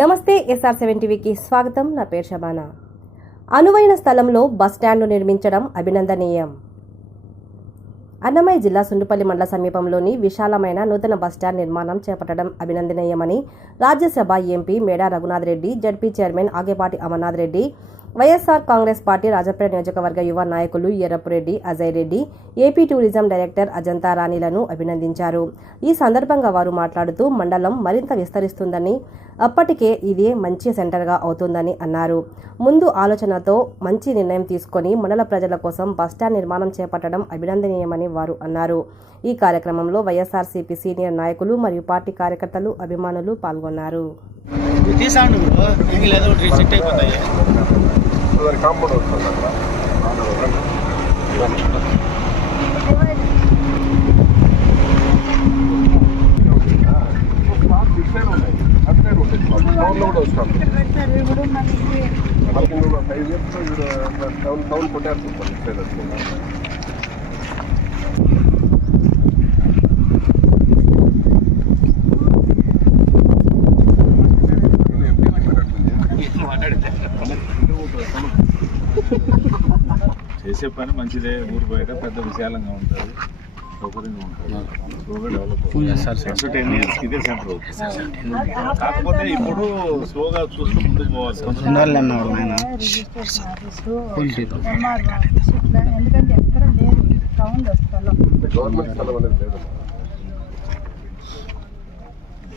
నమస్తే SR seven టీవీకి స్వాగతం. నా పేరు షబానా అనువైన స్థలంలో బస్ స్టాండ్ను నిర్మించడం అభినందనీయం. అన్నమయ్య జిల్లా సుండుపల్లి మండల సమీపంలోని విశాలమైన నూతన బస్ స్టాండ్ నిర్మాణం చేపట్టడం అభినందనీయమని Rajya Sabha MP Meda Raghunath Reddy ZP chairman Agepati Amarnath Reddy YSR Congress party Rajapeta నియోజకవర్గ యువ నాయకులు Errapureddy Ajay Reddy AP tourism director Ajantha రాణిలను అభినందించారు. ఈ సందర్భంగా వారు మాట్లాడుతూ మండలం మరింత విస్తరిస్తుందని అప్పటికే ఇదే మంచి సెంటర్గా అవుతుందని అన్నారు. ముందు ఆలోచనతో మంచి నిర్ణయం తీసుకొని మండల ప్రజల కోసం బస్టాండ్ నిర్మాణం చేపట్టడం అభినందనీయమని వారు అన్నారు. ఈ కార్యక్రమంలో వైఎస్ఆర్సీపీ సీనియర్ నాయకులు మరియు పార్టీ కార్యకర్తలు అభిమానులు పాల్గొన్నారు. అయిపోతాయి. దాని కాంపౌండ్ వస్తుంది అక్కడ టౌన్ టౌన్ ఇటు సైడ్ వస్తుంది చేసే పని మంచిదే ఊరు బయట పెద్ద విశాలంగా ఉంటుంది. సౌకర్యంగా ఉంటుంది. స్లోగా డెవలప్ నెక్స్ట్ టెన్ ఇయర్స్ ఇదే సెంటర్ అవుతుంది. కాకపోతే ఇప్పుడు స్లోగా చూస్తూ ముందుకు పోవాలి. ఎందుకంటే ఎక్కడ లేదు. సౌండ్ స్థలం గవర్నమెంట్ స్థలం అనేది లేదు.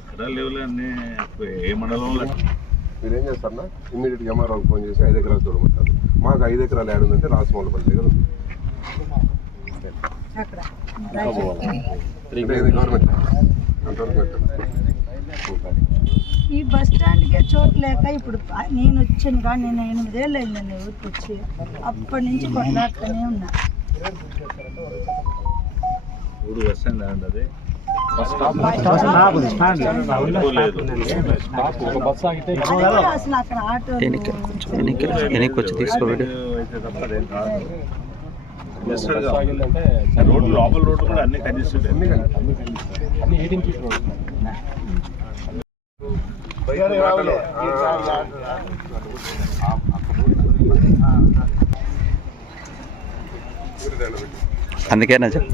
ఎక్కడ లేవులే అన్ని. ఏ మండలంలో మీరు ఏం చేస్తారన్నా ఇమీడియట్ ఎంఆర్ఓకి ఫోన్ చేసి ఐదు ఎకరాలు చూడమంటారు మాకు ఐదు ఎకరాలు యాడ్ ఉందంటే రాజమౌళపల్లి దగ్గర ఉంది. గవర్నమెంట్ ఈ బస్ స్టాండ్కే చోటు లేక ఇప్పుడు నేను వచ్చాను కానీ నేను ఎనిమిదేళ్ళు అయిందండి ఊరికి వచ్చి. అప్పటి నుంచి కొట్లాడుతూనే ఉన్నా. ఊరు వెస్టర్న్ ల్యాండ్ వెనక్కి వచ్చి లోపల రోడ్డు అన్ని అందుకేనా చెప్ప.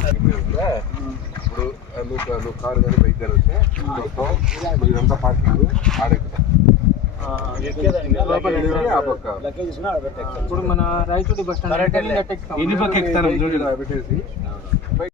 ఇప్పుడు నువ్వు నువ్వు కారు కానీ బైక్ కానీ వస్తే పార్కింగ్ ఆడెక్కుతాం ఆ పక్క. ఇప్పుడు మన రైతుడి బస్ స్టాండ్ ఎన్ని పక్క ఎక్కుతారు చూడండి పెట్టేసి.